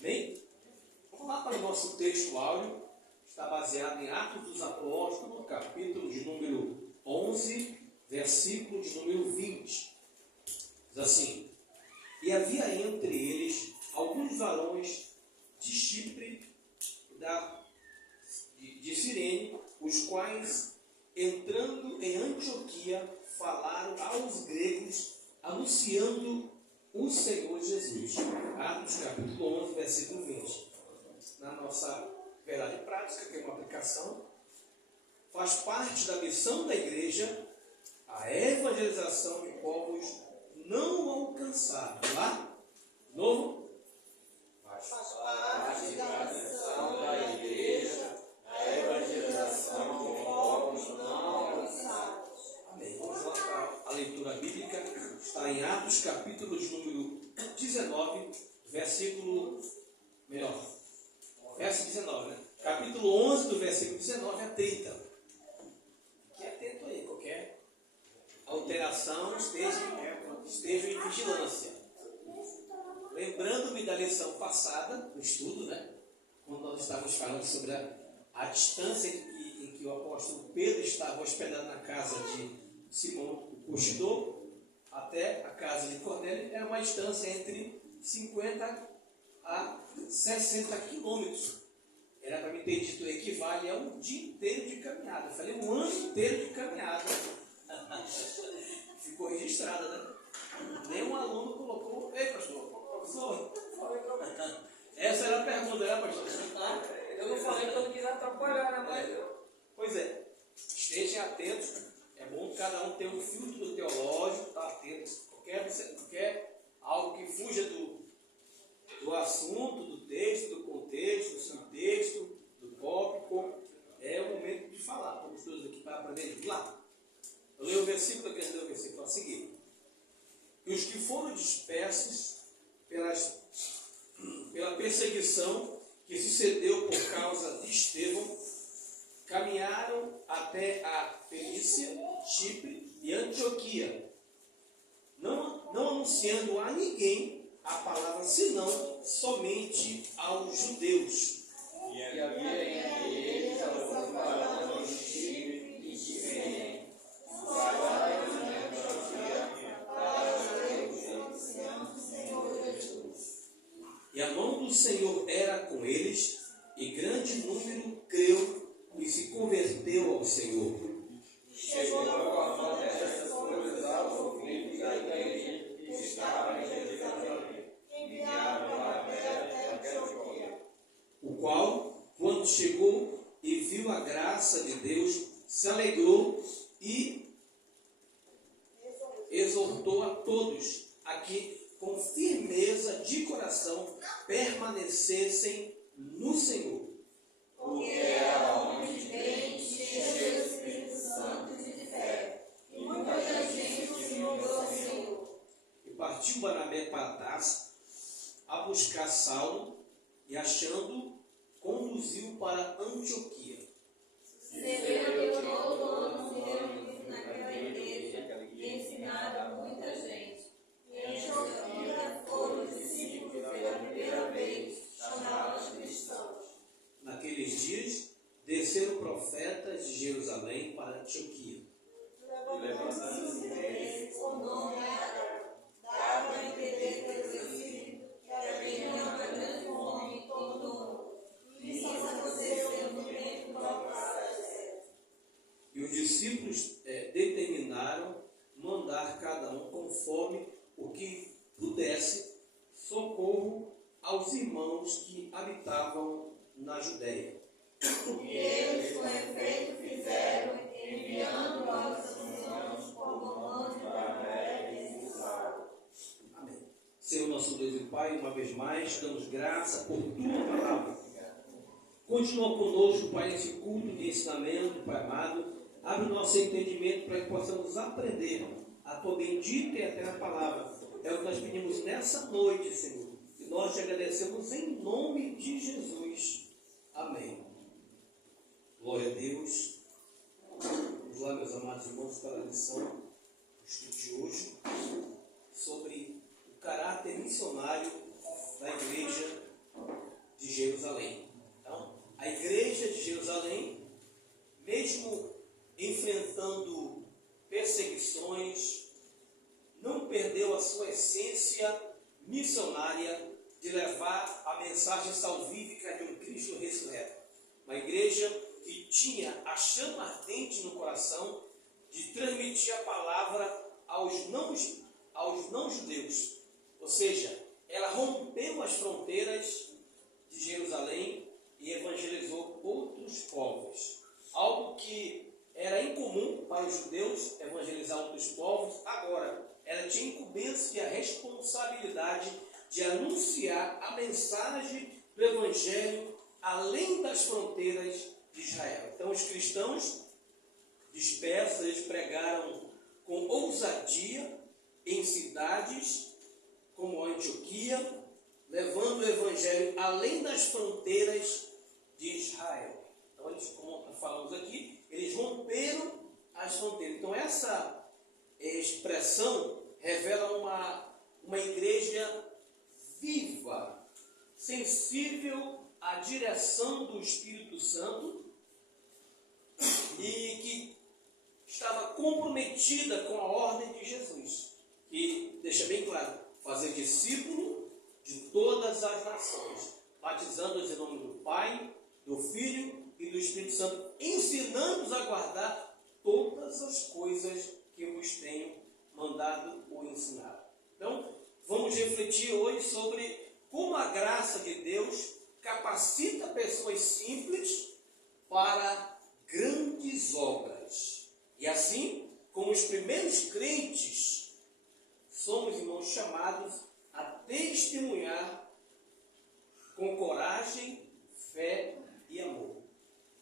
Bem, vamos lá para o nosso texto áudio. Está baseado em Atos dos Apóstolos, capítulo de número 11, versículo de número 20. Diz assim: E havia entre eles alguns varões de Chipre, de Cirene, os quais, entrando em Antioquia, falaram aos gregos, anunciando o Senhor Jesus. Atos capítulo 11, versículo 20. Na nossa verdade prática, que é uma aplicação, faz parte da missão da igreja a evangelização de povos não alcançados. Lá, novo, faz parte da missão da igreja a evangelização de povos não alcançados. Amém. Vamos lá para a leitura bíblica. Está em Atos capítulo de número 19, versículo, verso 19, né? Capítulo 11, do versículo 19 a 30. Fique atento aí, qualquer alteração esteja em vigilância. Lembrando-me da lição passada, no estudo, né? Quando nós estávamos falando sobre a distância em que o apóstolo Pedro estava hospedado na casa de Simão, o curtidor, até a casa de Cornélio, era uma distância entre 50 a 60 quilômetros. Era para me ter dito, equivale a um dia inteiro de caminhada. Eu falei, um ano inteiro de caminhada. Ficou registrada, né? Nenhum aluno colocou, ei pastor, professor, essa era a pergunta, né, pastor? Eu não falei que eu não quis atrapalhar, né? Mas Pois é, estejam atentos. É bom que cada um tenha um filtro teológico, tá atento. Qualquer algo que fuja do assunto, do texto, do contexto, do subtexto, do tópico, é o momento de falar. Estamos todos aqui para aprender. Vamos lá. Eu leio o versículo, eu quero ler o versículo a seguir. E os que foram dispersos pela perseguição que sucedeu por causa de Estevão, caminharam até a Fenícia, Chipre e Antioquia, não anunciando a ninguém a palavra, senão somente aos judeus. e havia entre eles alguns varões de Chipre e de Cirene, falaram em Antioquia para os gregos, anunciando o Senhor Jesus. E a mão do Senhor era com eles, e grande número creu e se converteu ao Senhor. Chegou a fama dessas coisas aos ouvidos da igreja que estava em Jerusalém, enviaram até Antioquia. O qual, quando chegou e viu a graça de Deus, se alegrou e exortou a todos a que, com firmeza de coração, permanecessem no Senhor. Porque era homem de bem, cheio do Espírito Santo e de fé, e muita gente se uniu ao Senhor. E partiu Barnabé para Tarso a buscar Saulo, e achando, conduziu para Antioquia. Sucedeu que todo ano se reuniu naquela igreja e ensinava muita gente. E em Antioquia foram os discípulos pela primeira vez chamados cristãos. Naqueles dias, desceram profetas de Jerusalém para Antioquia. Levantando-se deles o nome Agar, dava a entender pelo Espírito que havia uma grande fome em todo o mundo. Isso aconteceu no tempo da passagem certa. E os discípulos determinaram mandar cada um conforme o que pudesse socorro aos irmãos que habitavam na Judéia. O que eles com efeito fizeram, enviando aos irmãos como mãos de Barnabé e Saulo. Amém. Senhor nosso Deus e Pai, uma vez mais, damos graça por Tua palavra. Continua conosco, Pai, nesse culto de ensinamento, Pai amado. Abre o nosso entendimento para que possamos aprender a Tua bendita e eterna palavra. É o que nós pedimos nessa noite, Senhor. E nós te agradecemos em nome de Jesus. Amém. Glória a Deus. Vamos lá, meus amados irmãos, para a lição do estudo de hoje sobre o caráter missionário da igreja de levar a mensagem salvífica de um Cristo ressurreto. Uma igreja que tinha a chama ardente no coração de transmitir a palavra aos não judeus. Ou seja, ela rompeu as fronteiras de Jerusalém e evangelizou outros povos. Algo que era incomum para os judeus, evangelizar outros povos. Agora, ela tinha incumbência e a responsabilidade de anunciar a mensagem do Evangelho além das fronteiras de Israel. Então, os cristãos dispersos, eles pregaram com ousadia em cidades como Antioquia, levando o Evangelho além das fronteiras de Israel. Então, eles, como falamos aqui, eles romperam as fronteiras. Então, essa expressão revela uma igreja viva, sensível à direção do Espírito Santo e que estava comprometida com a ordem de Jesus, que deixa bem claro, fazer discípulo de todas as nações, batizando-os em nome do Pai, do Filho e do Espírito Santo, ensinando-os a guardar todas as coisas que eu vos tenho mandado ou ensinado. Então, vamos refletir hoje sobre como a graça de Deus capacita pessoas simples para grandes obras. E assim, como os primeiros crentes, somos, irmãos, chamados a testemunhar com coragem, fé e amor.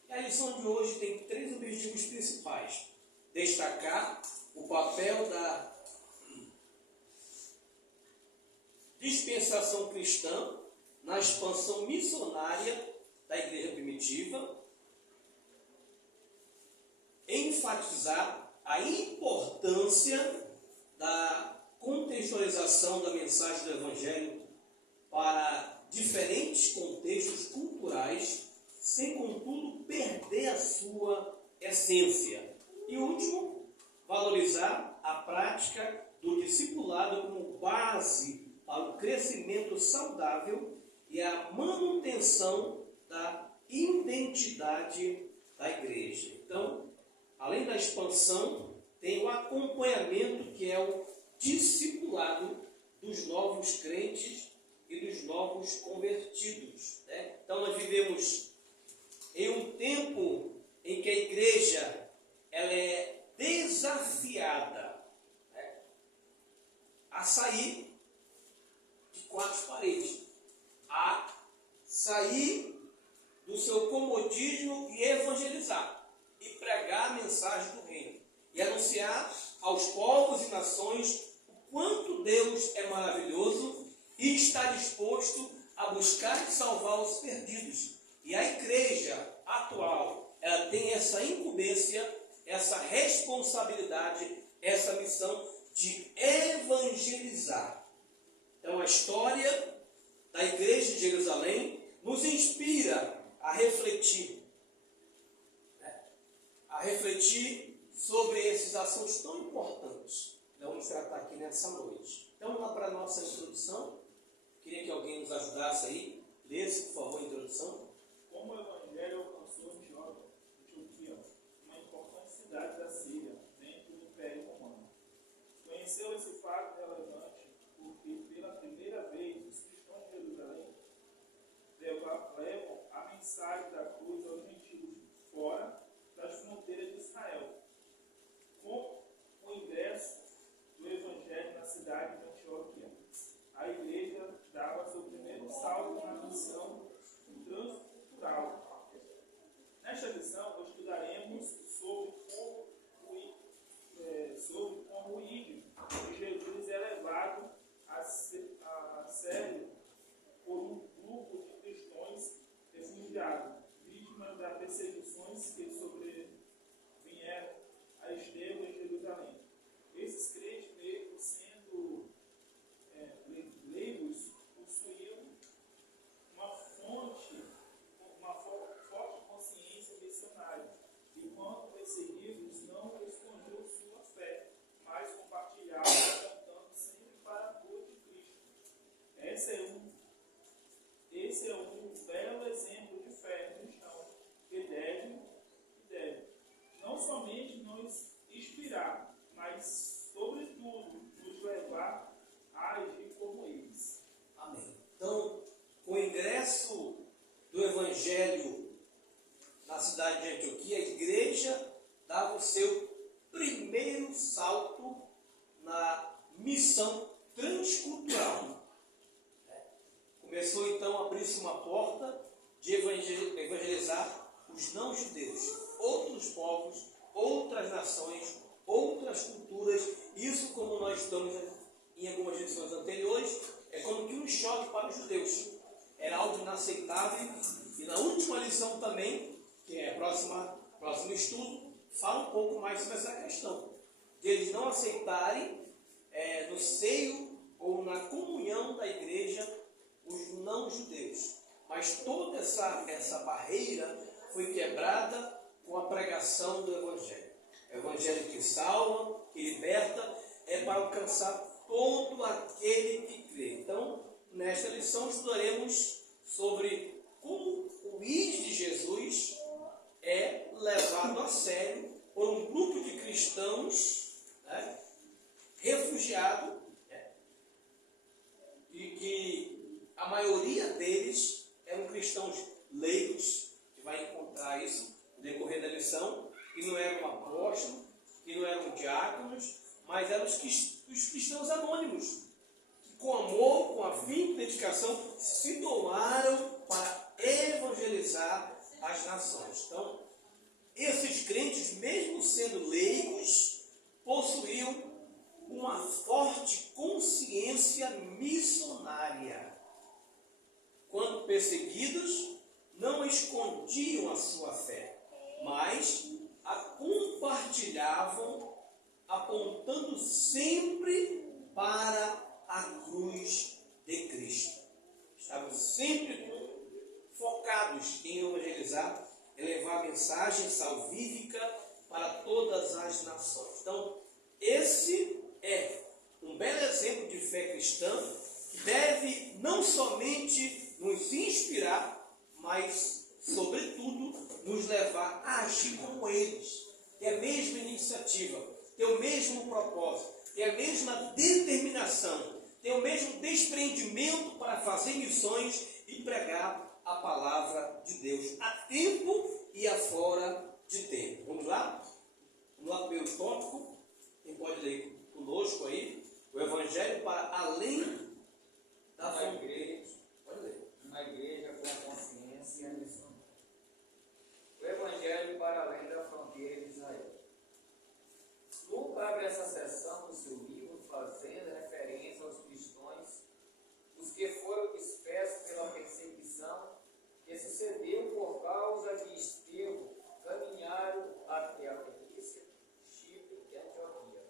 E a lição de hoje tem 3 objetivos principais: destacar o papel da dispensação cristã na expansão missionária da igreja primitiva, enfatizar a importância da contextualização da mensagem do Evangelho para diferentes contextos culturais, sem contudo perder a sua essência. E último, valorizar a prática do discipulado como base para o crescimento saudável e a manutenção da identidade da igreja. Então, além da expansão, tem o acompanhamento, que é o discipulado dos novos crentes e dos novos convertidos, né? Então, nós vivemos em um tempo em que a igreja ela é desafiada, né, a sair de 4 paredes, a sair do seu comodismo e evangelizar, e pregar a mensagem do reino, e anunciar aos povos e nações o quanto Deus é maravilhoso e está disposto a buscar e salvar os perdidos. E a igreja atual, ela tem essa incumbência, essa responsabilidade, essa missão de evangelizar. Então, a história da igreja de Jerusalém nos inspira a refletir sobre esses assuntos tão importantes que vamos tratar aqui nessa noite. Então, vamos lá para a nossa introdução. Queria que alguém nos ajudasse aí. Lesse, por favor, a introdução. Como o Evangelho alcançou Antioquia, uma importante cidade da Síria, dentro do Império Romano. Conheceu esse fato relevante porque, pela primeira vez, os cristãos de Jerusalém levam a mensagem da cruz aos gentios fora das fronteiras de Israel. Com o ingresso do Evangelho na cidade de Antioquia, a igreja dava seu primeiro salto na missão transcultural. Nesta lição, estudaremos sobre como o ídolo de Jesus é levado a sério por um grupo de cristãos refugiados, vítimas das perseguições que sobrevieram a Estevão em Jerusalém. Esses crentes, mesmo sendo leigos, possuíam uma evangelho na cidade de Antioquia, a igreja dava o seu primeiro salto na missão transcultural. Começou então a abrir-se uma porta de evangelizar os não-judeus, outros povos, outras nações, outras culturas. Isso, como nós estamos em algumas edições anteriores, é como que um choque para os judeus. Era algo inaceitável. E na última lição também, que é próximo estudo, fala um pouco mais sobre essa questão de eles não aceitarem no seio ou na comunhão da igreja os não-judeus. Mas toda essa barreira foi quebrada com a pregação do Evangelho. O Evangelho que salva, que liberta, é para alcançar todo aquele que crê. Então, nesta lição estudaremos sobre como o ir de Jesus é levado a sério por um grupo de cristãos, né, refugiados, né, e que a maioria deles eram cristãos leigos, que vai encontrar isso no decorrer da lição, que não eram apóstolos, que não eram diáconos, mas eram os cristãos anônimos, que com amor, com afinco e dedicação, se doaram para evangelizar as nações. Então, esses crentes, mesmo sendo leigos, possuíam uma forte consciência missionária. Quando perseguidos, não escondiam a sua fé, mas a compartilhavam, apontando sempre para a cruz de Cristo. Estavam sempre focados em evangelizar, em levar a mensagem salvífica para todas as nações. Então, esse é um belo exemplo de fé cristã que deve não somente nos inspirar, mas, sobretudo, nos levar a agir como eles, ter a mesma iniciativa, ter o mesmo propósito, ter a mesma determinação, ter o mesmo desprendimento para fazer missões e pregar a palavra de Deus a tempo e a fora de tempo. Vamos lá? Vamos lá para o primeiro tópico. Quem pode ler conosco aí? O Evangelho para além da fronteira. Pode ler. Uma igreja com consciência missionária. O Evangelho para além da fronteira de Israel. Lucas abre essa seção do seu livro fazendo referência aos cristãos, os que foram dispersos pela perseguição que sucedeu por causa de Estevão, caminharam até a Fenícia, Chipre e Antioquia.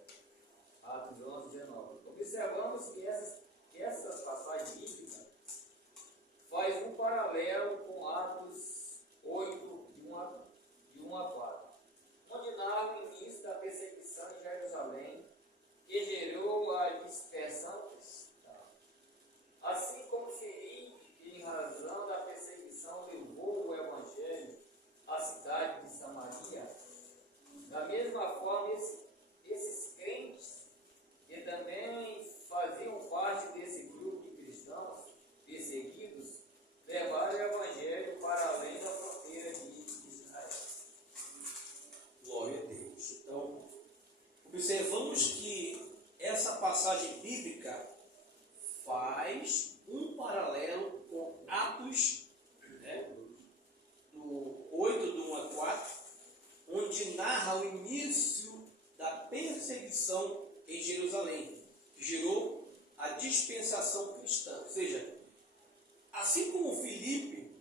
Atos 11, 19. Observamos que essas passagens bíblicas faz um paralelo com Atos 8, de 1 a 4, onde narra o início da perseguição em Jerusalém, que gerou a dispersão cristã. Assim como Filipe, que em razão da perseguição levou o Evangelho à cidade de Samaria, da mesma forma esses crentes, que também faziam parte desse grupo de cristãos perseguidos, levaram o Evangelho para além da fronteira de Israel. Glória a Deus. Então, observamos que essa passagem bíblica faz um paralelo com Atos, né, do 8, do 1 a 4, onde narra o início da perseguição em Jerusalém, que gerou a dispensação cristã. Ou seja, assim como Filipe,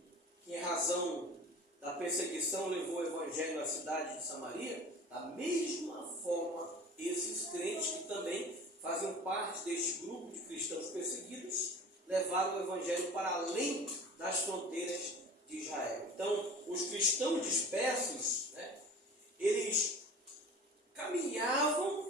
que em razão da perseguição levou o Evangelho à cidade de Samaria, da mesma forma, esses crentes que também faziam parte deste grupo de cristãos perseguidos, levaram o Evangelho para além das fronteiras de Israel. Então, os cristãos dispersos, né, eles caminharam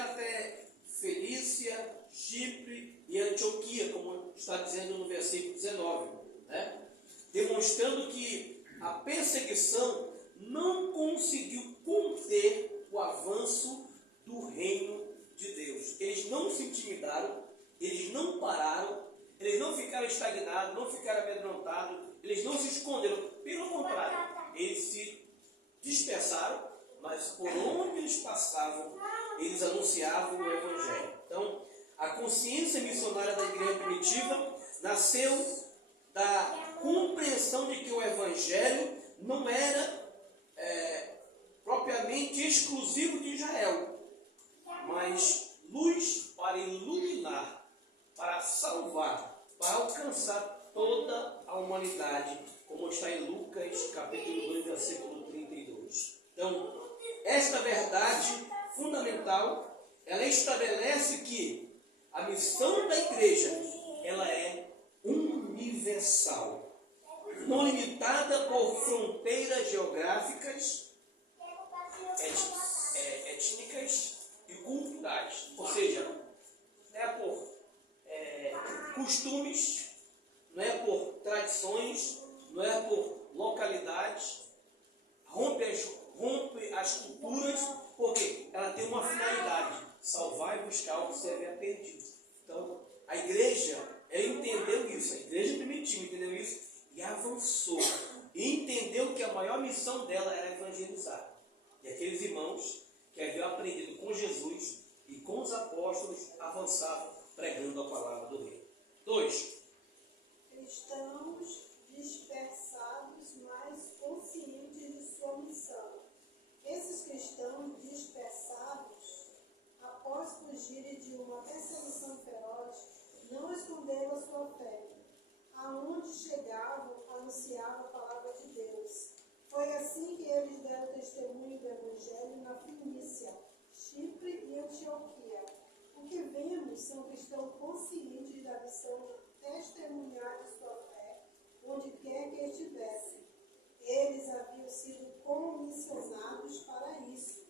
até Fenícia, Chipre e Antioquia, como está dizendo no versículo 19, né, demonstrando que a perseguição não conseguiu conter o avanço do reino de Deus. Eles não se intimidaram, eles não pararam, eles não ficaram ficaram estagnados, não ficaram amedrontados, eles não se esconderam. Pelo contrário, eles se dispersaram, mas por onde eles passavam, eles anunciavam o Evangelho. Então, a consciência missionária da igreja primitiva nasceu da compreensão de que o Evangelho não era propriamente exclusivo de Israel, mas luz para iluminar, para salvar, para alcançar toda a humanidade, como está em Lucas capítulo 2, versículo 32. Então, esta verdade fundamental, ela estabelece que a missão da igreja, ela é universal, não limitada por fronteiras geográficas, étnicas e culturais. Ou seja, não é por costumes, não é por tradições, não é por localidades, rompe as culturas, porque ela tem uma finalidade: salvar e buscar o que se havia perdido. Então, a igreja, ela entendeu isso, a igreja primitiva entendeu isso e avançou. E entendeu que a maior missão dela era evangelizar. E aqueles irmãos que haviam aprendido com Jesus e com os apóstolos avançavam pregando a palavra do Rei. 2. Cristãos dispersados, mas conscientes de sua missão. Esses cristãos dispersados, após fugirem de uma perseguição feroz, não esconderam a sua fé. Aonde chegavam, anunciavam a palavra de Deus. Foi assim que eles deram testemunho do Evangelho na Fenícia, Chipre e Antioquia. O que vemos são cristãos conscientes da missão de testemunhar de sua fé, onde quer que estivessem. Eles haviam sido comissionados para isso.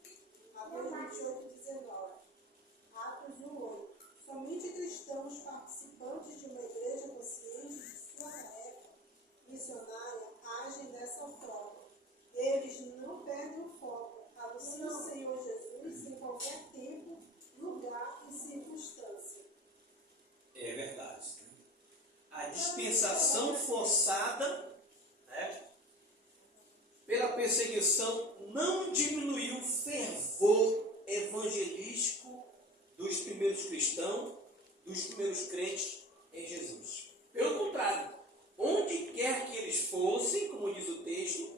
Mateus 28, 19. Atos 1:8. Somente cristãos participantes de uma igreja consciente de sua tarefa missionária agem dessa forma. Eles não perdem o foco, anunciam o Senhor Jesus em qualquer tempo, lugar e circunstância. É verdade. A dispensação forçada, pela perseguição não diminuiu o fervor evangelístico dos primeiros cristãos, dos primeiros crentes em Jesus. Pelo contrário, onde quer que eles fossem, como diz o texto,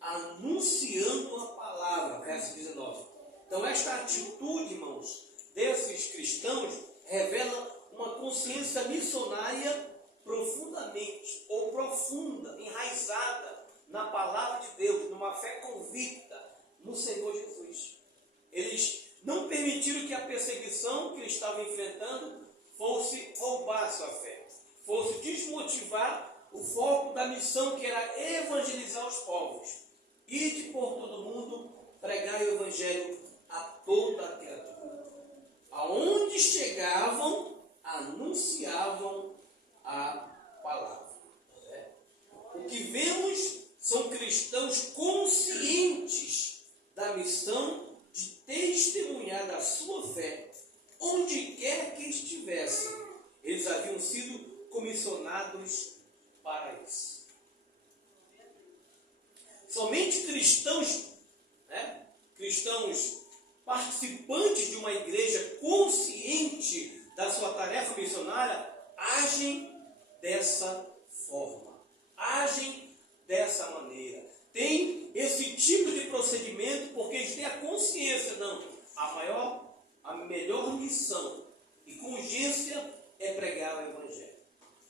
anunciando a palavra, verso 19. Então, esta atitude, irmãos, desses cristãos revela uma consciência missionária profundamente ou profunda, enraizada na palavra de Deus, numa fé convicta no Senhor Jesus. Eles não permitiram que a perseguição que eles estavam enfrentando fosse roubar a sua fé, fosse desmotivar o foco da missão, que era evangelizar os povos. Ide por todo mundo, pregar o evangelho a toda a criatura. Aonde chegavam, anunciavam a palavra. O que vemos são cristãos conscientes da missão de testemunhar da sua fé, onde quer que estivessem. Eles haviam sido comissionados para isso. Somente cristãos, cristãos participantes de uma igreja consciente da sua tarefa missionária, agem dessa forma, agem dessa maneira. Tem esse tipo de procedimento porque eles têm a consciência, não, a melhor missão e com urgência é pregar o Evangelho.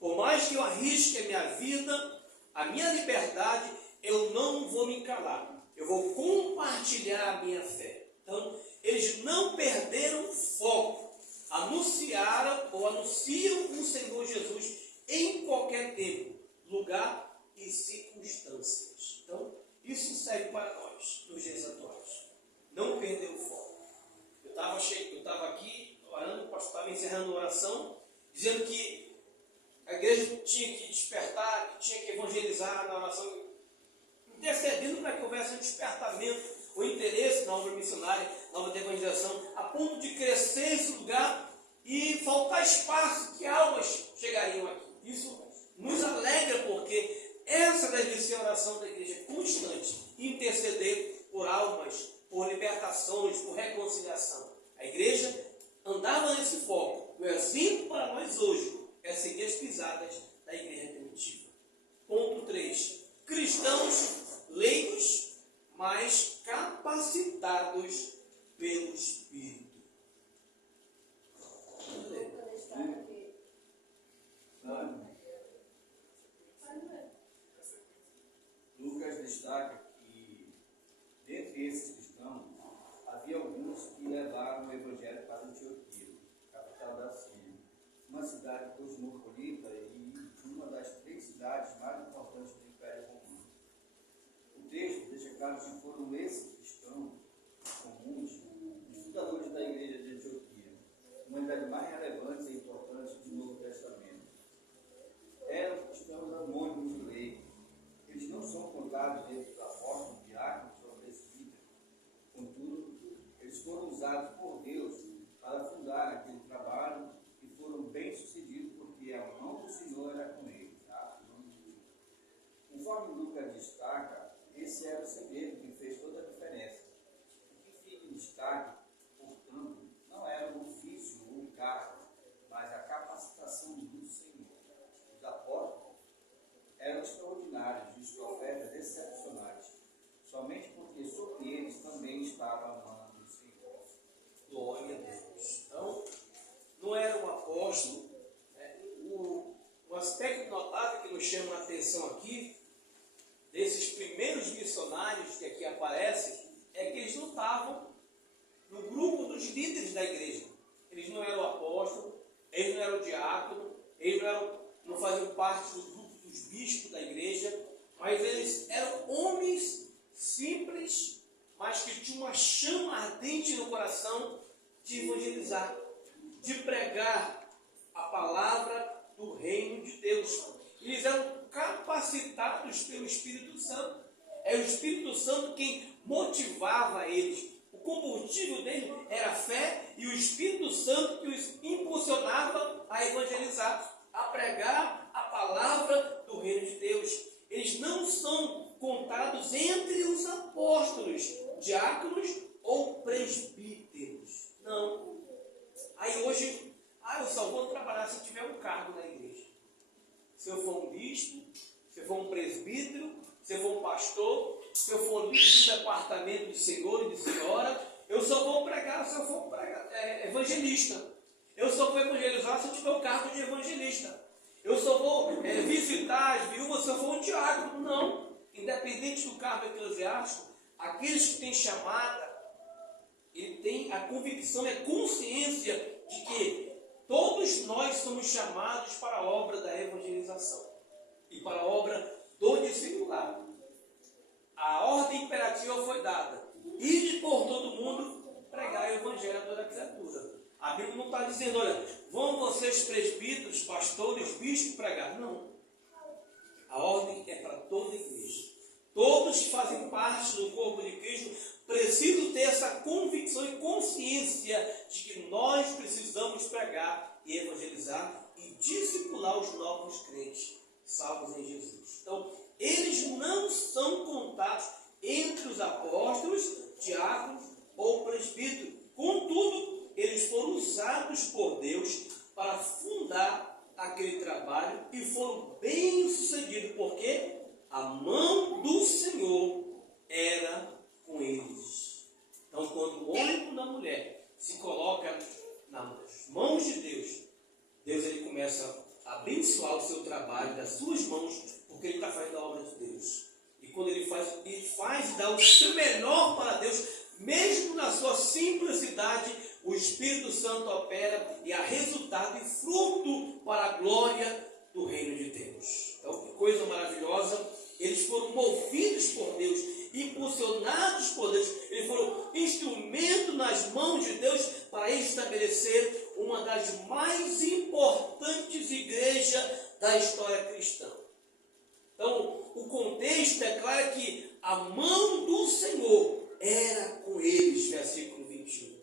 Por mais que eu arrisque a minha vida, a minha liberdade, eu não vou me calar. Eu vou compartilhar a minha fé. Então, eles não perderam o foco. Anunciaram ou anunciam o Senhor Jesus em qualquer tempo, lugar e circunstâncias. Então, isso serve para nós, nos dias atuais. Não perder o foco. Eu estava aqui orando, o pastor estava encerrando a oração, dizendo que a igreja tinha que despertar, que tinha que evangelizar na oração, intercedendo para que houvesse um despertamento, o interesse na obra missionária, na obra de evangelização, a ponto de crescer esse lugar e faltar espaço que almas chegariam aqui. Isso nos alegra, porque essa deve ser a oração da igreja constante, interceder por almas, por libertações, por reconciliação. A igreja andava nesse foco. O exemplo para nós hoje é seguir as pisadas da igreja primitiva. Ponto 3. Cristãos leigos, mas capacitados pelo Espírito. Lucas destaca que, dentre esses cristãos, havia alguns que levaram o Evangelho para Antioquia, capital da Síria, uma cidade cosmopolita e uma das 3 cidades mais importantes do Império Romano. O texto deixa claro que foram esses cristãos comuns, os fundadores da igreja de Antioquia, uma das mais relevantes e importantes do Novo Testamento. Eram cristãos anônimos de lei. Eles não são contados dentro da apóstolos, diáconos ou presbíteros. Contudo, eles foram usados por Deus para fundar aquele trabalho e foram bem-sucedidos porque a mão do Senhor era com eles. Conforme Lucas destaca, esse era o segredo que fez toda a diferença. O que fica em destaque, portanto, não era o ofício ou o cargo, mas a capacitação do Senhor. Os apóstolos eram extraordinários e os profetas excepcionais, somente porque sobre eles também estava a mão do Senhor. Glória a Deus. Então, não era um apóstolo. O aspecto notável que nos chama a atenção aqui, desses primeiros missionários que aqui aparecem, é que eles não estavam no grupo dos líderes da igreja. Eles não eram apóstolos, eles não eram diácono, eles não faziam parte do grupo dos bispos da igreja, mas eles eram homens simples, mas que tinham uma chama ardente no coração de evangelizar, de pregar a palavra do reino de Deus. Eles eram capacitados pelo Espírito Santo. É o Espírito Santo quem motivava eles. O combustível dele era a fé e o Espírito Santo que os impulsionava a evangelizar, a pregar a palavra do reino de Deus. Eles não são contados entre os apóstolos, diáconos ou presbíteros. Não. Aí hoje, eu só vou trabalhar se tiver um cargo na igreja. Se eu for um bispo, se eu for um presbítero, se eu for um pastor, se eu for líder do departamento de senhor e de senhora, eu só vou pregar se eu for evangelista. Eu só vou evangelizar se eu tiver o cargo de evangelista. Eu só vou visitar as viúvas se eu for um diácono. Não. Independente do cargo eclesiástico, aqueles que têm chamada, ele tem a convicção e a consciência de que todos nós somos chamados para a obra da evangelização e para a obra do discipulado. A ordem imperativa foi dada: ide por todo mundo pregar o evangelho a toda criatura. A Bíblia não está dizendo, olha, vão vocês presbíteros, pastores, bispos pregar. Não. A ordem é para toda a igreja. Todos que fazem parte do corpo de Cristo precisam ter essa convicção e consciência de que nós precisamos pregar e evangelizar e discipular os novos crentes salvos em Jesus. Então, eles não são contados entre os apóstolos, diáconos ou presbíteros. Contudo, eles foram usados por Deus para fundar aquele trabalho e foram bem-sucedidos, porque a mão do Senhor era com eles. Então, quando o homem ou a mulher se coloca nas mãos de Deus, Deus ele começa a abençoar o seu trabalho das suas mãos, porque ele está fazendo a obra de Deus. E quando ele faz e dá o seu melhor para Deus, mesmo na sua simplicidade, o Espírito Santo opera e há resultado e fruto para a glória do reino de Deus. Então, que coisa maravilhosa. Eles foram movidos por Deus, impulsionados por Deus. Eles foram instrumento nas mãos de Deus para estabelecer uma das mais importantes igrejas da história cristã. Então, o contexto declara que a mão do Senhor era com eles, versículo 21.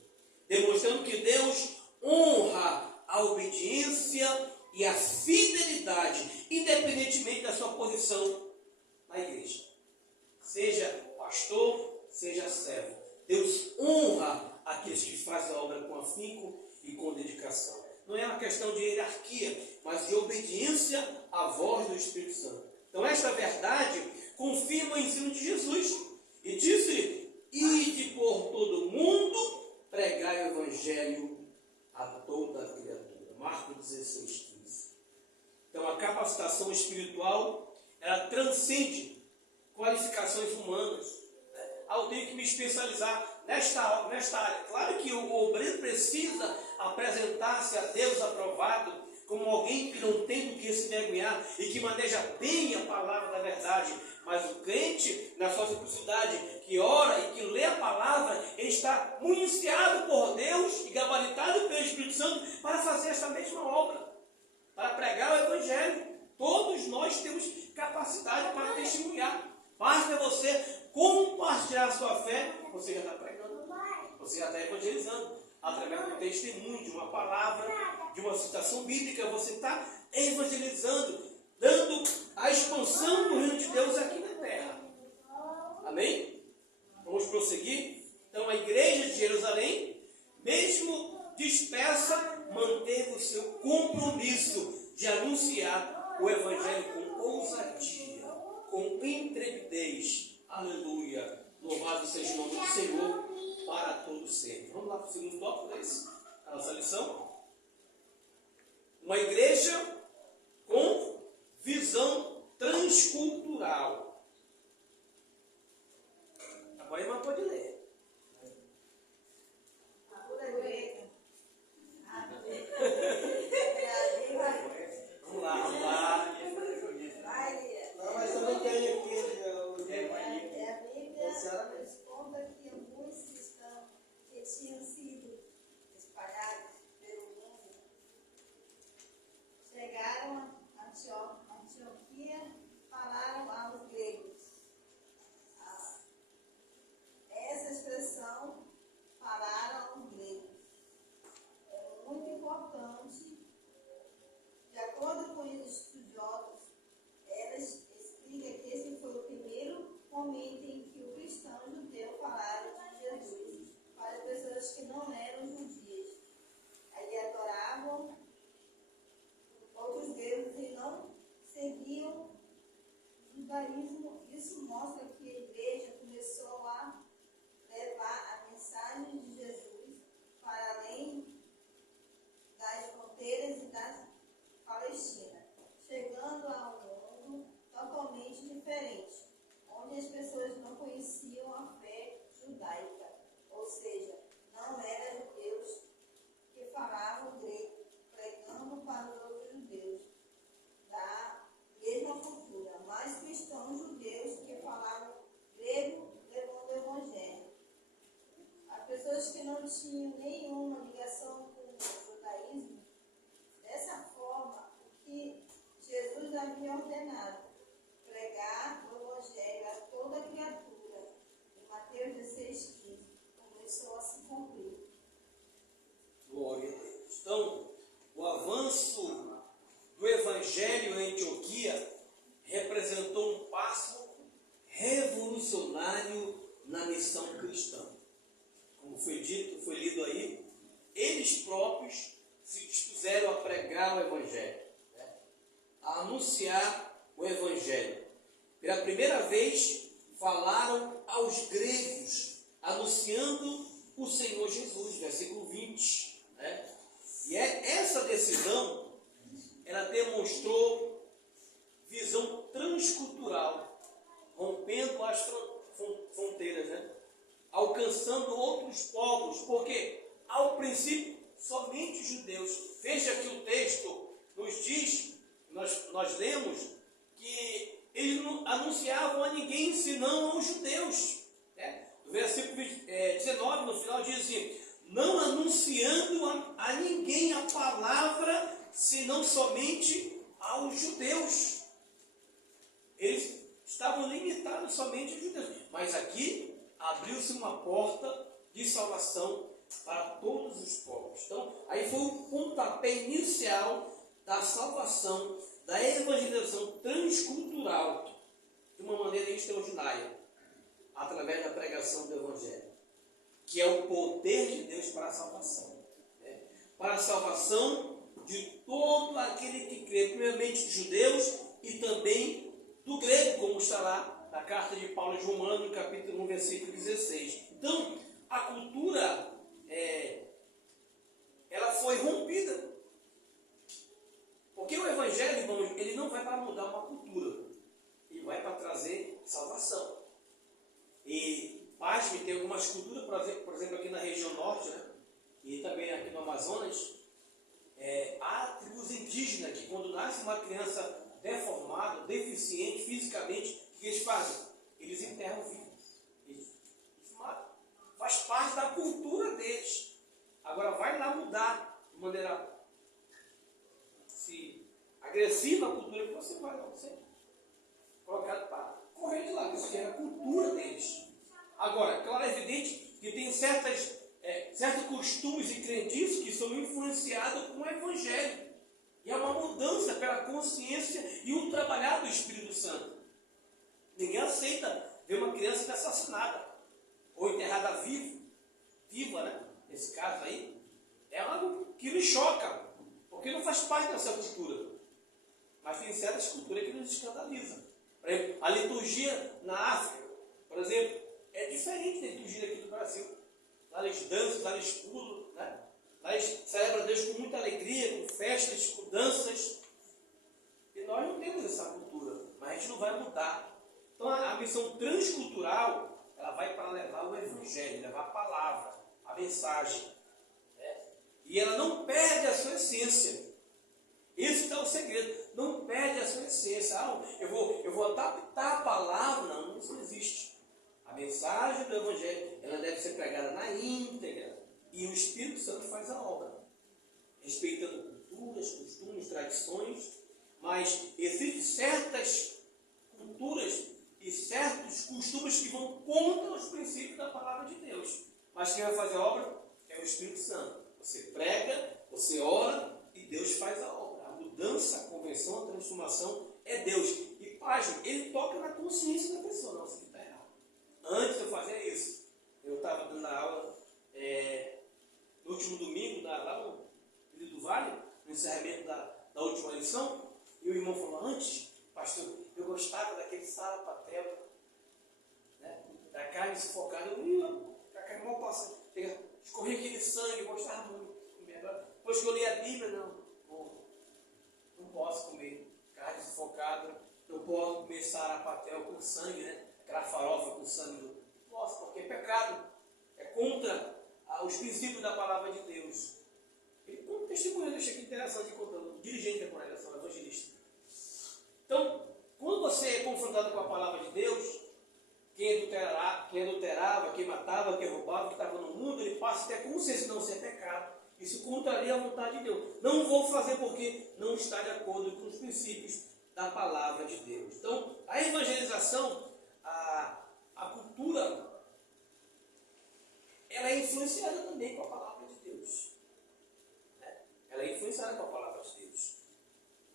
Demonstrando que Deus honra a obediência e a fidelidade, independentemente da sua posição na igreja. Seja pastor, seja servo. Deus honra aqueles que fazem a obra com afinco e com dedicação. Não é uma questão de hierarquia, mas de obediência à voz do Espírito Santo. Então esta verdade confirma o ensino de Jesus. E disse: ide por todo o mundo, pregai o evangelho a toda a criatura. Marcos 16:15. Então a capacitação espiritual, ela transcende qualificações humanas. Eu tenho que me especializar nesta área. Claro que o obreiro precisa apresentar-se a Deus aprovado como alguém que não tem do que se vergonhar e que maneja bem a palavra da verdade. Mas o crente, na sua simplicidade, que ora e que lê a palavra, ele está municiado por Deus e gabaritado pelo Espírito Santo para fazer esta mesma obra, para pregar o Evangelho. Todos nós temos capacidade para testemunhar. Basta você compartilhar a sua fé, você já está pregando, você já está evangelizando, através do testemunho, de uma palavra, de uma citação bíblica, você está evangelizando, dando a expansão do reino de Deus aqui na terra. Amém? Vamos prosseguir? Então a igreja de Jerusalém, mesmo dispersa, manteve o seu compromisso de anunciar o evangelho com ousadia, com intrepidez. Aleluia! Louvado seja o nome do Senhor para todos sempre. Vamos lá para o segundo tópico da nossa lição. Uma igreja com visão transcultural. Agora a irmã pode ler. Vamos lá, vamos lá. Não, mas eu não tenho aqui. A Bíblia nos conta que alguns cristãos que tinham sido espalhados pelo mundo chegaram a Antioquia, falaram aos gregos. Essa expressão, falaram aos gregos, é muito importante. De acordo com os estudiosos, ela explica que esse foi o primeiro momento em que o cristão judeu falaram de Jesus para pessoas que não eram judias. Aí adoravam outros deuses e não seguiam o judaísmo. Isso mostra que a igreja começou a levar a mensagem de Jesus para além das fronteiras e da Palestina, chegando a um mundo totalmente diferente, onde as pessoas não conheciam a fé judaica, ou seja, não eram judeus que falavam grego, pregando para os outros judeus da mesma cultura, mas cristãos judeus que falavam grego levando o evangelho. As pessoas que não tinham nenhuma ligação com o judaísmo, dessa forma, o que Jesus havia ordenado, pregar o evangelho a toda criatura, em Mateus 16:15, começou a se cumprir. Glória a Deus. Então, o avanço do evangelho em Antioquia representou um passo revolucionário na missão cristã. Como foi dito, foi lido aí, eles próprios se dispuseram a pregar o evangelho, a anunciar o evangelho. Pela primeira vez, falaram aos gregos, anunciando o Senhor Jesus, versículo 20. E essa decisão, ela demonstrou visão transcultural, rompendo as fronteiras, alcançando outros povos, porque ao princípio somente judeus. Veja que o texto nos diz, nós lemos, que eles não anunciavam a ninguém senão aos judeus. No versículo 19, no final, diz assim: não anunciando a ninguém a palavra senão somente aos judeus. Eles estavam limitados somente aos judeus. Mas aqui abriu-se uma porta de salvação para todos os povos. Então, aí foi o pontapé inicial da salvação, da evangelização transcultural de uma maneira extraordinária, através da pregação do Evangelho, que é o poder de Deus para a salvação. Né? Para a salvação de todo aquele que crê, primeiramente dos judeus e também do grego, como está lá na carta de Paulo aos Romanos, capítulo 1, versículo 16. Então, a cultura, ela foi rompida. Porque o Evangelho, irmãos, ele não vai para mudar uma cultura, ele vai para trazer salvação. E, pasme, tem algumas culturas, por exemplo, aqui na região norte, né? E também aqui no Amazonas, há tribos indígenas que, quando nasce uma criança deformada, deficiente fisicamente, o que eles fazem? Eles enterram vivos. Eles matam. Faz parte da cultura deles. Agora, vai lá mudar de maneira agressiva a cultura que você vai lá ser colocado para correr de lá, porque é a cultura deles. Agora, claro, é evidente que tem certos costumes e crendices que são influenciados com o Evangelho. E é uma mudança pela consciência e o trabalhar do Espírito Santo. Ninguém aceita ver uma criança ser assassinada ou enterrada viva, né? Nesse caso aí, é algo que nos choca, porque não faz parte dessa cultura. Mas tem certas culturas que nos escandalizam. Por exemplo, a liturgia na África, por exemplo, é diferente da liturgia aqui do Brasil. Lá eles dançam, lá eles pulam, né? Lá eles celebram Deus com muita alegria, com festas, com danças. E nós não temos essa cultura, mas a gente não vai mudar. Então a missão transcultural, ela vai para levar o Evangelho, levar a palavra, a mensagem. Né? E ela não perde a sua essência. Esse é o segredo. Não perde a sua essência. Eu vou adaptar a palavra. Não, isso não existe. A mensagem do Evangelho, ela deve ser pregada na íntegra. E o Espírito Santo faz a obra. Respeitando culturas, costumes, tradições. Mas existem certas culturas e certos costumes que vão contra os princípios da palavra de Deus. Mas quem vai fazer a obra é o Espírito Santo. Você prega, você ora e Deus faz a obra. A mudança, a conversão, a transformação é Deus. E página, ele toca na consciência da pessoa. Não, isso está errado. Antes eu fazia isso. Eu estava dando a aula no último domingo, lá no Rio do Vale, no encerramento da última lição, e o irmão falou: antes, pastor, eu gostava daquele sarapatel, né, da carne sufocada. Eu ia, a carne mal passando, escorria aquele sangue, eu gostava muito de comer. Agora, depois que eu li a Bíblia, não posso comer carne sufocada, não posso comer sarapatel com sangue, né, aquela farofa com sangue. Não posso, porque é pecado, é contra os princípios da palavra de Deus. Ele conta um testemunho, eu achei que interessante, contando, o dirigente da congregação, evangelista. Então, quando você é confrontado com a palavra de Deus, quem adulterava, quem matava, quem roubava, que estava no mundo, ele passa até consciência, não, isso é pecado. Isso contraria a vontade de Deus. Não vou fazer porque não está de acordo com os princípios da palavra de Deus. Então, a evangelização, a cultura, ela é influenciada também com a palavra de Deus. Ela é influenciada com a palavra de Deus.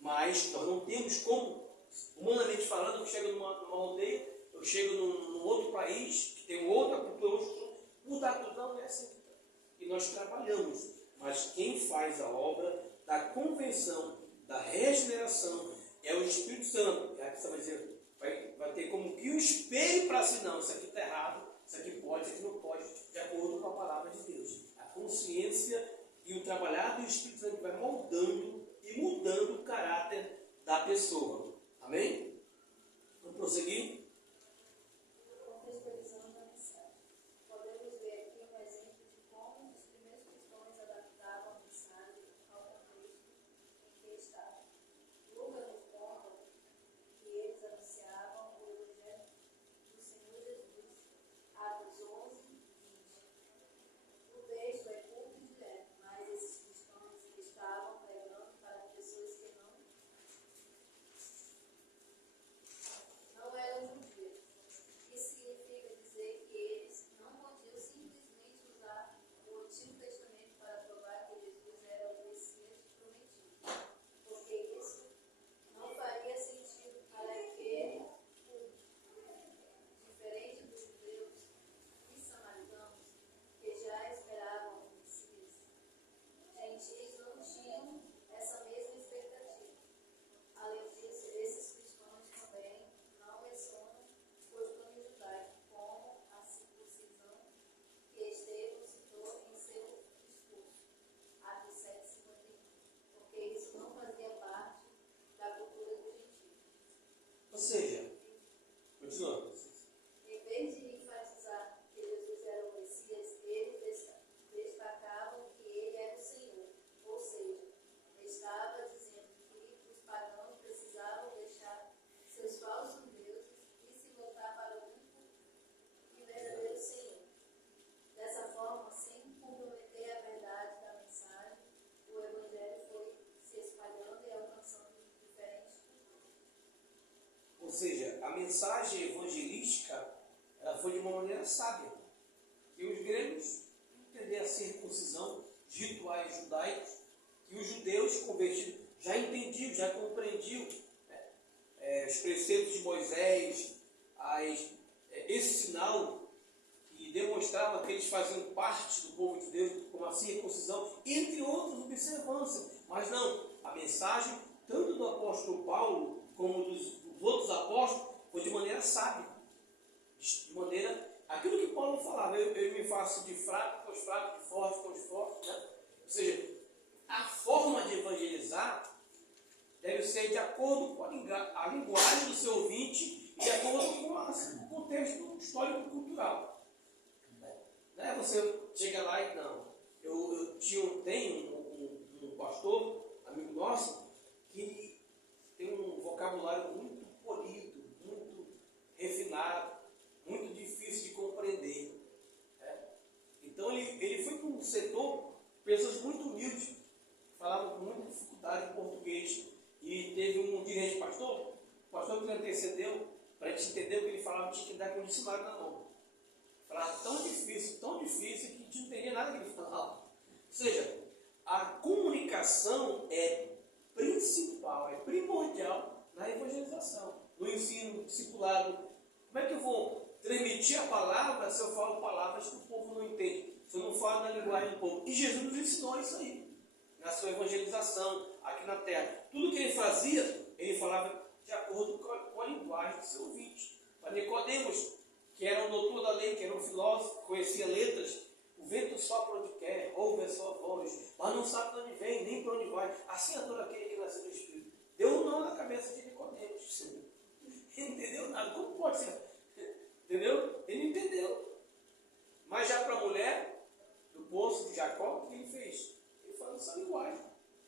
Mas nós não temos como, humanamente falando, eu chego numa aldeia, eu chego num outro país, que tem outra cultura, mudar tudo, não é assim. E nós trabalhamos. Mas quem faz a obra da convenção, da regeneração, é o Espírito Santo. É a pessoa vai dizer, vai ter como que um espelho para si, não, isso aqui está errado, isso aqui pode, isso aqui não pode, de acordo com a palavra de Deus. A consciência e o trabalhar do Espírito Santo vai moldando e mudando o caráter da pessoa. Amém? Vamos prosseguir? Contextualizando a mensagem. Podemos ver aqui um exemplo de como os primeiros cristãos adaptavam a mensagem ao contexto em que estavam. Lucas nos conta que eles anunciavam o Evangelho do Senhor Jesus, Atos 11, 20. O texto é curto e direto, mas esses cristãos estavam pregando para pessoas que não Ou seja, continua. Em vez de enfatizar que Jesus era o Messias, eles destacavam que ele era o Senhor. Ou seja, estava dizendo que os pagãos precisavam deixar seus falsos deuses e se voltar para o único e verdadeiro Senhor. Dessa forma, sem comprometer a verdade da mensagem, o Evangelho foi se espalhando e alcançando diferentes culturas. Ou seja, a mensagem evangelística ela foi de uma maneira sábia. Que os gregos entenderam a circuncisão de rituais judaicos, que os judeus convertidos já entendiam, já compreendiam os preceitos de Moisés, esse sinal que demonstrava que eles faziam parte do povo de Deus, como a circuncisão, entre outras observâncias. Mas não, a mensagem, tanto do apóstolo Paulo, como dos outros apóstolos, foi de maneira sábia. De maneira, aquilo que Paulo falava, eu me faço de fraco com os fracos, de forte com os fortes, né? Ou seja, a forma de evangelizar deve ser de acordo com a linguagem do seu ouvinte e de acordo com o contexto histórico-cultural. Né? Você chega lá e não. Tenho um pastor, amigo nosso, que tem um vocabulário muito polido, muito refinado, muito difícil de compreender. Né? Então ele foi para um setor, pessoas muito humildes, falavam com muita dificuldade em português. E teve um dirigente pastor, o pastor que me antecedeu, para a gente entender o que ele falava, tinha que dar com o dicionário na mão. Falava tão difícil, que a gente não entendia nada que ele falava. Ou seja, a comunicação é principal, é primordial na evangelização, no ensino, discipulado. Como é que eu vou transmitir a palavra se eu falo palavras que o povo não entende? Se eu não falo na linguagem do povo? E Jesus nos ensinou isso aí, na sua evangelização, aqui na terra. Tudo que ele fazia, ele falava de acordo com a linguagem do seu ouvinte. Para Nicodemos, que era um doutor da lei, que era um filósofo, conhecia letras, o vento sopra onde quer, ouve a sua voz, mas não sabe de onde vem, nem para onde vai. Assim é todo aquele que nasceu do Espírito. Deu um nó na cabeça de Nicodemos. Ele não entendeu nada. Como pode ser? Entendeu? Ele não entendeu. Mas já para a mulher do poço de Jacó, o que ele fez? Ele falou essa linguagem.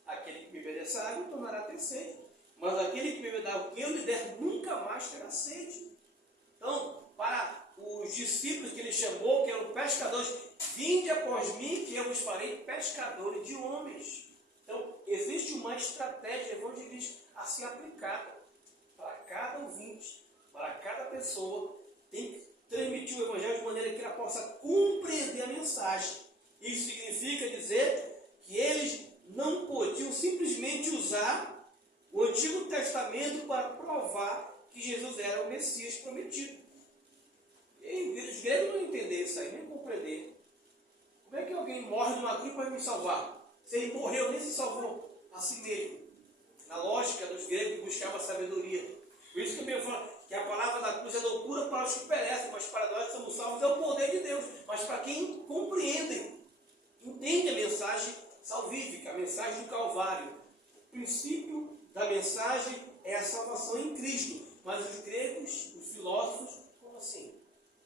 Aquele que beber dessa água tornará a ter sede. Mas aquele que beber da água que eu lhe der nunca mais terá sede. Então, para os discípulos que ele chamou, que eram pescadores, vinde após mim, que eu vos farei pescadores de homens. Então, existe uma estratégia evangelística a ser aplicada para cada ouvinte, para cada pessoa. Tem que transmitir o evangelho de maneira que ela possa compreender a mensagem. Isso significa dizer que eles não podiam simplesmente usar o Antigo Testamento para provar que Jesus era o Messias prometido. E os gregos não entenderam isso aí, nem compreender. Como é que alguém morre numa cruz para me salvar? Se ele morreu, nem se salvou a si mesmo. Na lógica dos gregos, buscava sabedoria. Por isso que eu me falo que a palavra da cruz é loucura para os que perecem, mas para nós que somos salvos é o poder de Deus. Mas para quem compreende, entende a mensagem salvífica, a mensagem do Calvário. O princípio da mensagem é a salvação em Cristo. Mas os gregos, os filósofos, como assim?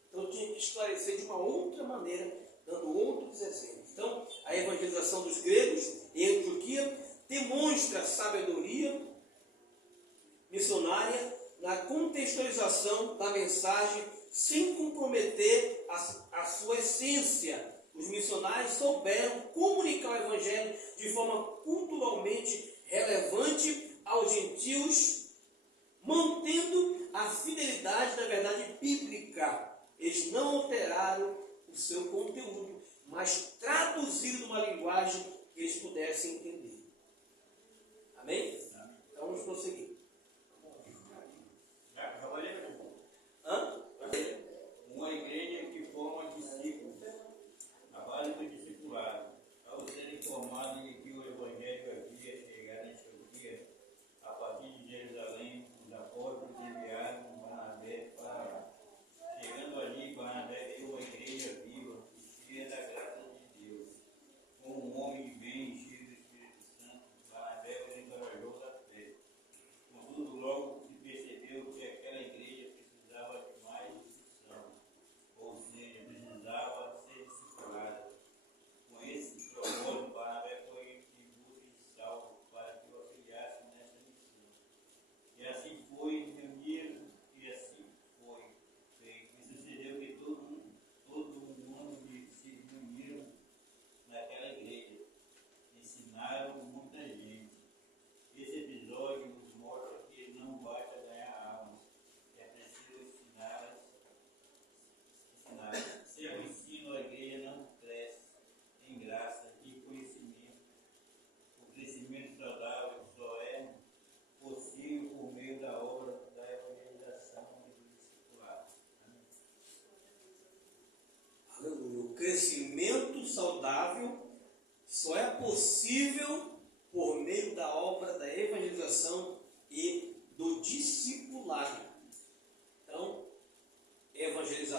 Então tinha que esclarecer de uma outra maneira, dando outros exemplos. Então, a evangelização dos gregos em Antioquia demonstra sabedoria missionária na contextualização da mensagem sem comprometer a sua essência. Os missionários souberam comunicar o evangelho de forma culturalmente relevante aos gentios, mantendo a fidelidade da verdade bíblica. Eles não alteraram o seu conteúdo, mas traduziram numa linguagem que eles pudessem entender. Amém? Então vamos prosseguir. Hã? Uma igreja que forma discípulos, a base do discipulado, ao ser informado de que o Evangelho havia chegado em Antioquia, a partir de Jerusalém, os apóstolos enviaram Barnabé para lá. Chegando ali, Barnabé viu uma igreja viva e cheia da graça de Deus. Com um homem de bem, cheio do Espírito Santo, Barnabé os encorajou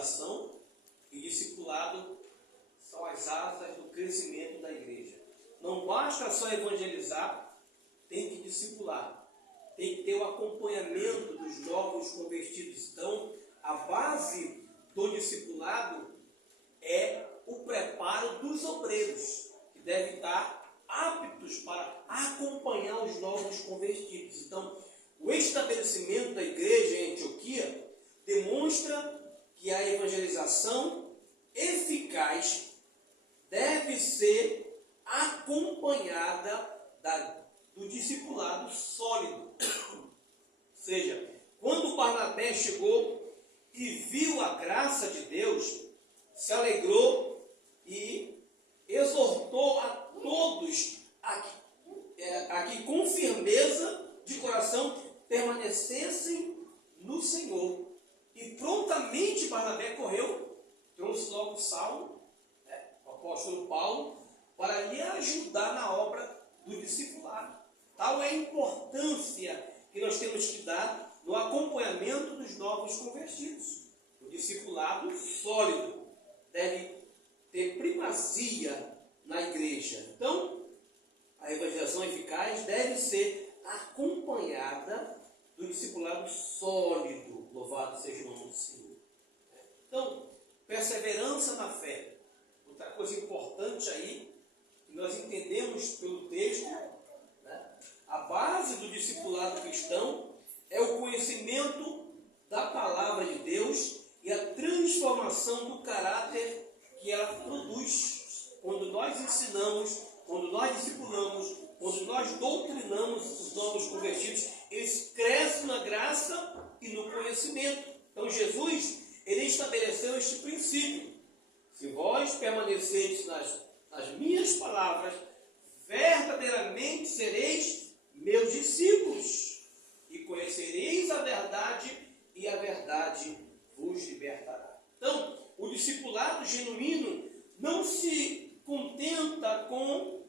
evangelização e discipulado são as asas do crescimento da igreja. Não basta só evangelizar, tem que discipular. Tem que ter o acompanhamento dos novos convertidos. Então, a base do discipulado é o preparo dos obreiros, que devem estar aptos para acompanhar os novos convertidos. Então, o estabelecimento da igreja em Antioquia demonstra que a evangelização eficaz deve ser acompanhada do discipulado sólido. Ou seja, quando Barnabé chegou e viu a graça de Deus, se alegrou e exortou a todos a que com firmeza de coração permanecessem no Senhor. E prontamente Barnabé correu, trouxe logo Saulo, o apóstolo Paulo, para lhe ajudar na obra do discipulado. Tal é a importância que nós temos que dar no acompanhamento dos novos convertidos. O discipulado sólido deve ter primazia na igreja. Então, a evangelização eficaz deve ser acompanhada do discipulado sólido. Louvado seja o nome do Senhor. Então, perseverança na fé. Outra coisa importante aí, que nós entendemos pelo texto, a base do discipulado cristão é o conhecimento da palavra de Deus e a transformação do caráter que ela produz. Quando nós ensinamos, quando nós discipulamos, quando nós doutrinamos os novos convertidos, eles crescem na graça e no conhecimento. Então Jesus, ele estabeleceu este princípio: se vós permaneceis nas minhas palavras, verdadeiramente sereis meus discípulos, e conhecereis a verdade, e a verdade vos libertará. Então, o discipulado genuíno não se contenta com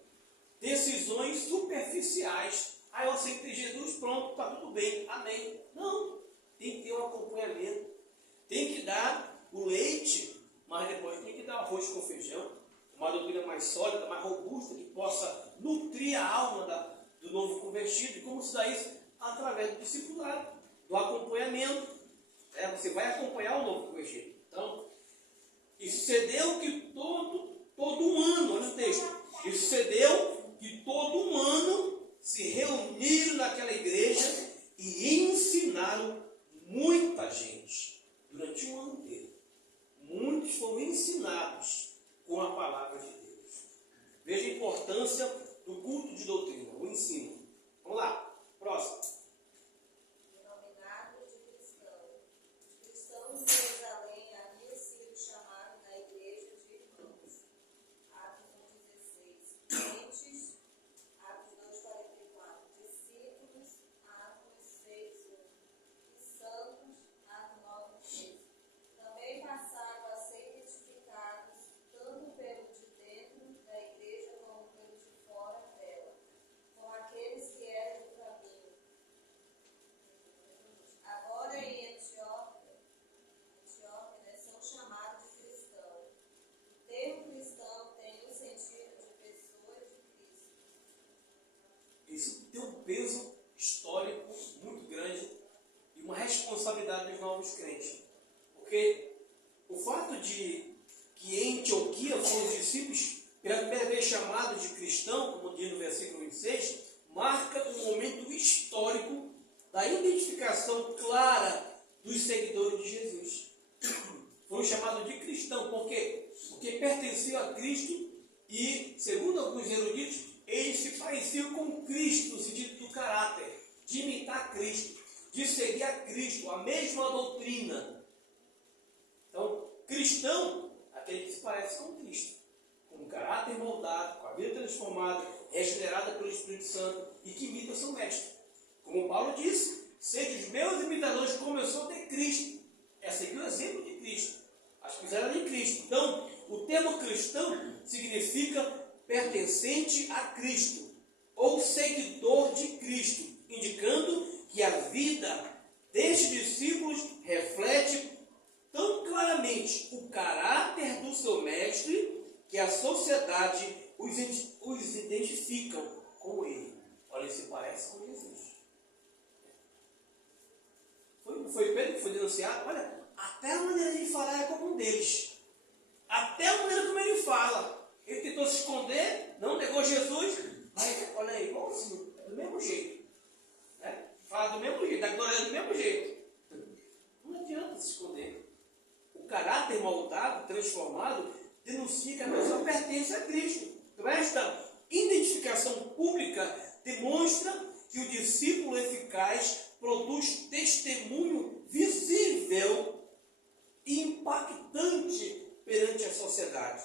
decisões superficiais. Eu aceitei Jesus, pronto, está tudo bem, amém. Não, tem que ter um acompanhamento, tem que dar o leite, mas depois tem que dar arroz com feijão, uma doutrina mais sólida, mais robusta, que possa nutrir a alma do novo convertido. E como se dá isso? Através do discipulado, do acompanhamento. Você vai acompanhar o novo convertido. Então, e sucedeu que todo um ano, olha o texto, e sucedeu que todo um ano se reuniram naquela igreja e ensinaram muita gente, durante um ano inteiro. Muitos foram ensinados com a palavra de Deus. Veja a importância do culto de doutrina, o ensino. Vamos lá, próximo. Denominado de cristão. Os cristãos de Jerusalém haviam sido chamados na igreja de irmãos. Atos 1:16. Crentes. Atos 2:44. Discípulos. Atos 6:1. E santos. Atos 9:13. Também passaram a ser identificados tanto pelo de dentro da igreja como pelo de fora dela, com aqueles que eram do caminho. Agora em Antioquia, são chamados de cristãos. O termo cristão tem o sentido de pessoa de Cristo. Isso tem um peso histórico muito grande e uma responsabilidade dos novos crentes. Porque o fato de que em Antioquia foram os discípulos pela primeira vez chamados de cristão, como diz no versículo 26, marca um momento histórico da identificação clara dos seguidores de Jesus. Foram chamados de cristão, por quê? Porque pertenciam a Cristo e, segundo alguns eruditos, eles se pareciam com Cristo, no sentido do caráter, de imitar Cristo, de seguir a Cristo, a mesma doutrina. Então, cristão, aquele que se parece com Cristo, com o caráter moldado, com a vida transformada, regenerada pelo Espírito Santo e que imita seu mestre. Como Paulo disse, sede os meus imitadores como eu sou de Cristo. É seguir o exemplo de Cristo. As coisas eram de Cristo. Então, o termo cristão significa pertencente a Cristo ou seguidor de Cristo, indicando que a vida destes discípulos reflete tão claramente que a sociedade os identificam com ele. Olha, ele se parece com Jesus. Foi Pedro que foi denunciado. Olha, até a maneira de falar é como um deles. Até a maneira como ele fala. Ele tentou se esconder, não negou Jesus. Mas olha aí, igualzinho, do mesmo jeito. Né? Fala do mesmo jeito, dá glória do mesmo jeito. Não adianta se esconder. O caráter moldado, transformado, denuncia que a pessoa pertence a Cristo. Então, esta identificação pública demonstra que o discípulo eficaz produz testemunho visível e impactante perante a sociedade.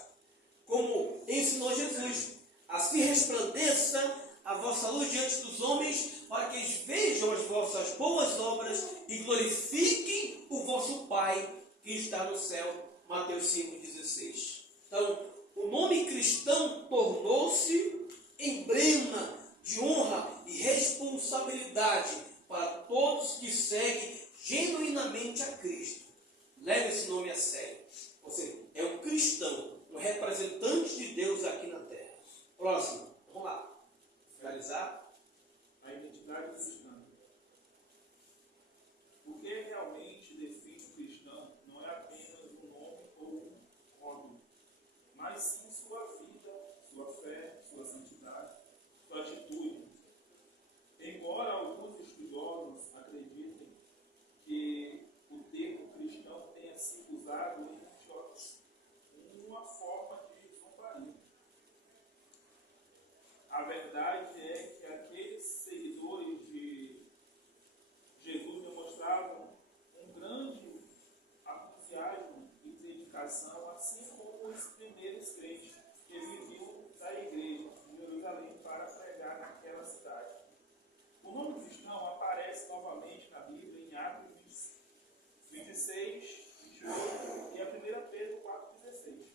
Como ensinou Jesus, assim resplandeça a vossa luz diante dos homens, para que eles vejam as vossas boas obras e glorifiquem o vosso Pai que está no céu. Mateus 5,16. Então, o nome cristão tornou-se emblema de honra e responsabilidade para todos que seguem genuinamente a Cristo. Leve esse nome a sério. Você é um cristão, um representante de Deus aqui na terra. Próximo, vamos lá. Finalizar. A identidade cristã. O que realmente define o cristão não é apenas um nome ou um hobby, mas sim sua vida, sua fé, sua santidade, sua atitude. Embora alguns estudiosos acreditem que o termo cristão tenha sido usado em uma forma de zombaria, a verdade é que aqueles seguidores de Jesus demonstravam um grande entusiasmo e dedicação, assim como os primeiros crentes que viviam da igreja de Jerusalém para pregar naquela cidade. O nome cristão aparece novamente na Bíblia em Atos 26, 28 e a 1 Pedro 4,16.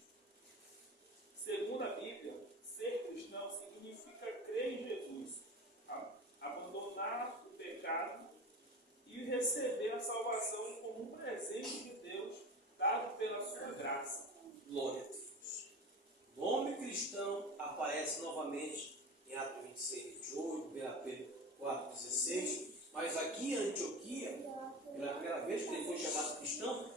Segundo a Bíblia, ser cristão significa crer em Jesus, abandonar o pecado e receber a salvação como um presente de Deus dado pela sua graça. Glória a Deus. O nome cristão aparece novamente em Atos 26, 28, 1 Pedro 4,16. Mas aqui em Antioquia, pela primeira vez que ele foi chamado cristão,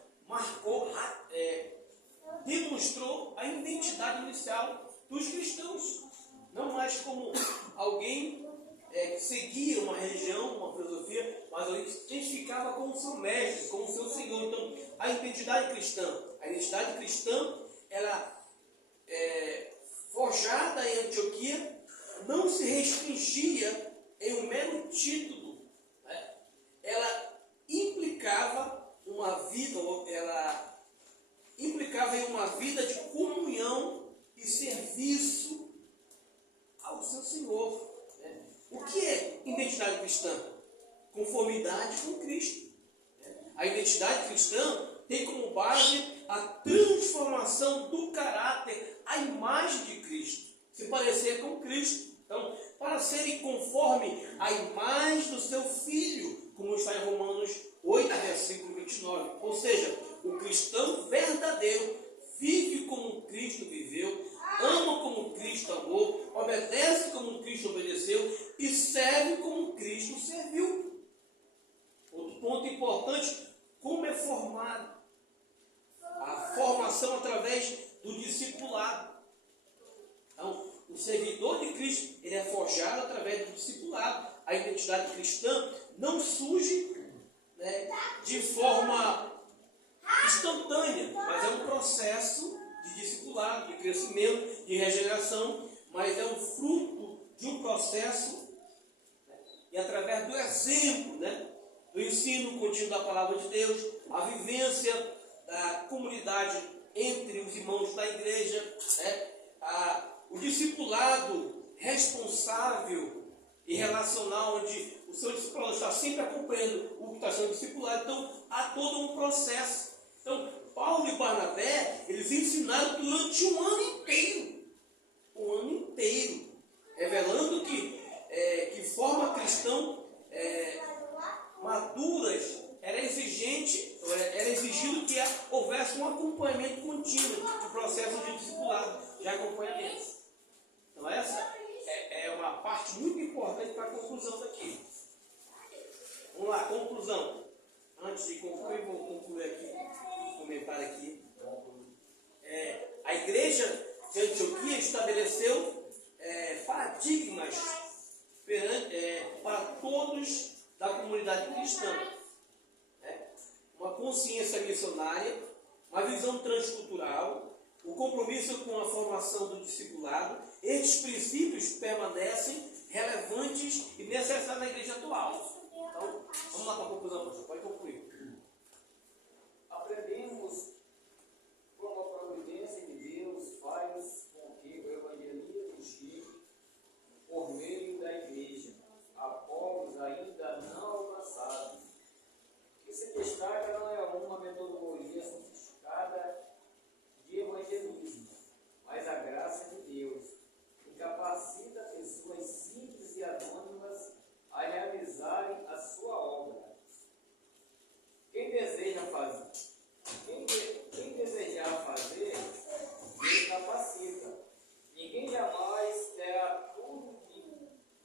demonstrou a identidade inicial dos cristãos. Não mais como alguém que seguia uma religião, uma filosofia, mas alguém que se identificava com o seu mestre, com o seu Senhor. Então, a identidade cristã, ela forjada em Antioquia, não se restringia em um mero título. Né? Ela implicava em uma vida de comunhão e serviço ao seu Senhor. Né? O que é identidade cristã? Conformidade com Cristo. A identidade cristã tem como base a transformação do caráter à imagem de Cristo. Se parecer com Cristo. Então, para serem conforme a imagem do seu Filho, como está em Romanos 8, versículo 29. Ou seja, o cristão verdadeiro vive como Cristo viveu, ama como Cristo amou, obedece como Cristo obedeceu e serve como Cristo serviu. Outro ponto importante, como é formado. A formação através do discipulado. Então, o servidor de Cristo, ele é forjado através do discipulado. A identidade cristã não surge de forma instantânea, mas é um processo de discipulado, de crescimento, de regeneração, mas é um fruto de um processo e através do exemplo, do ensino contínuo da palavra de Deus, a vivência da comunidade entre os irmãos da igreja, o discipulado responsável e relacional, onde o seu discipulado está sempre acompanhando o que está sendo discipulado. Então, há todo um processo. Então, Paulo e Barnabé, eles ensinaram durante um ano inteiro, revelando que forma cristã maduras era exigido que houvesse um acompanhamento contínuo do processo de discipulado. de acompanhamento. Então essa é uma parte muito importante para a conclusão daqui. Vamos lá, conclusão. Antes de concluir, vou concluir aqui, um comentário aqui. A igreja de Antioquia estabeleceu paradigmas para todos da comunidade cristã. Uma consciência missionária, uma visão transcultural, o compromisso com a formação do discipulado. Estes princípios permanecem relevantes e necessários na igreja atual. Então, vamos lá para a conclusão, pastor. Pode concluir. Aprendemos como a providência de Deus faz com que o evangelismo chegue por meio da igreja a povos ainda não alcançados. O que se destaca não é uma metodologia sofisticada de evangelismo, mas a graça de Deus, que capacita pessoas simples e anônimas a realizarem a sua obra. Quem desejar fazer, Deus capacita. Ninguém jamais terá tudo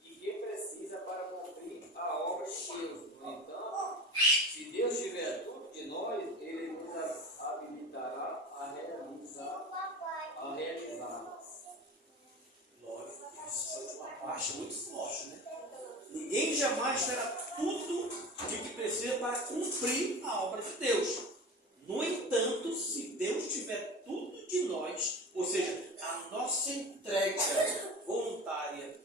de que precisa para cumprir a obra de Deus. No entanto, se Deus tiver tudo de nós, Ele nos habilitará a realizar. Lógico, essa é uma parte muito forte, né? Ninguém jamais terá tudo de que precisa para cumprir a obra de Deus. No entanto, se Deus tiver tudo de nós, ou seja, a nossa entrega voluntária,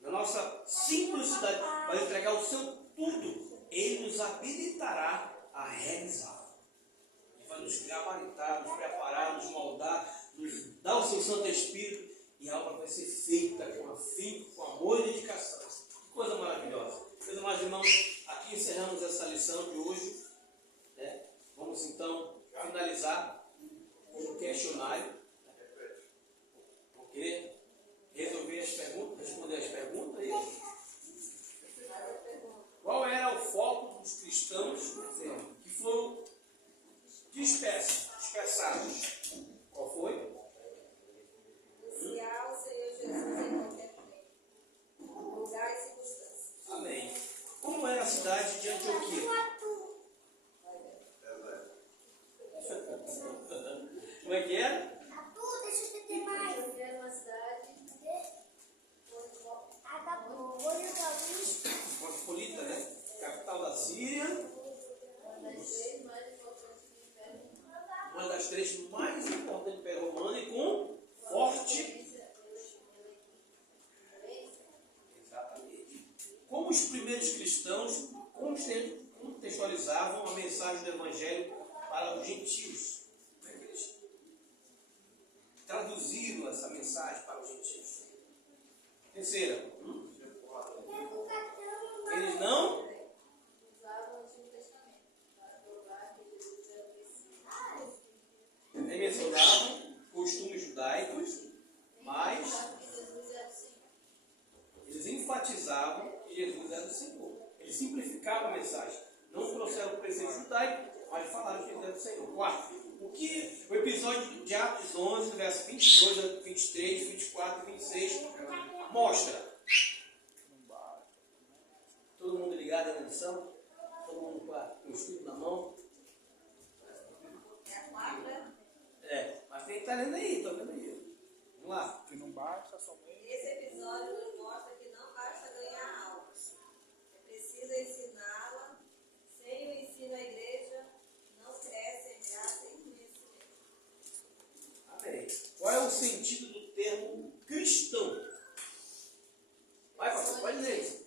na nossa simplicidade, para entregar o seu tudo, Ele nos habilitará a realizar. Ele vai nos gabaritar, nos preparar, nos moldar, nos dar o seu Santo Espírito, e a obra vai ser feita com afinco, com amor e dedicação. Que coisa maravilhosa. Meus amados irmãos, aqui encerramos essa lição de hoje. Vamos então finalizar com um questionário. Ok? Resolver as perguntas, responder as perguntas aí. Qual era o foco dos cristãos que foram dispersados? Qual foi? Anunciar o Senhor Jesus em qualquer tempo, lugar e circunstância. Amém. Como era a cidade de Antioquia? Como é que era? Era uma cidade Cosmopolita, né? Capital da Síria. Uma das três mais importantes do Império Romano e com forte. Exatamente. Como os primeiros cristãos contextualizavam a mensagem do Evangelho para os gentios? Como é que eles traduziram essa mensagem para os gentios? Terceira, eles não usavam o Antigo Testamento para provar que Jesus era o Messias. nem mencionavam costumes judaicos, mas eles enfatizavam que Jesus era o Senhor. Eles simplificavam a mensagem. Não trouxeram o presente judaico, mas falaram que Jesus era o Senhor. Quarto, o que o episódio de Atos 11, verso 22, 23, 24 e 26 mostra? Todo mundo ligado na lição? Todo mundo com o estudo na mão? É a quarta. Mas tem que estar lendo aí, estou vendo aí. Vamos lá. Que não basta somente. Esse episódio nos mostra que não basta ganhar almas. É preciso ensiná-la. Sem o ensino, a igreja não cresce em graça e conhecimento. Amém. Qual é o sentido do termo cristão? Vai, pastor, pode ler.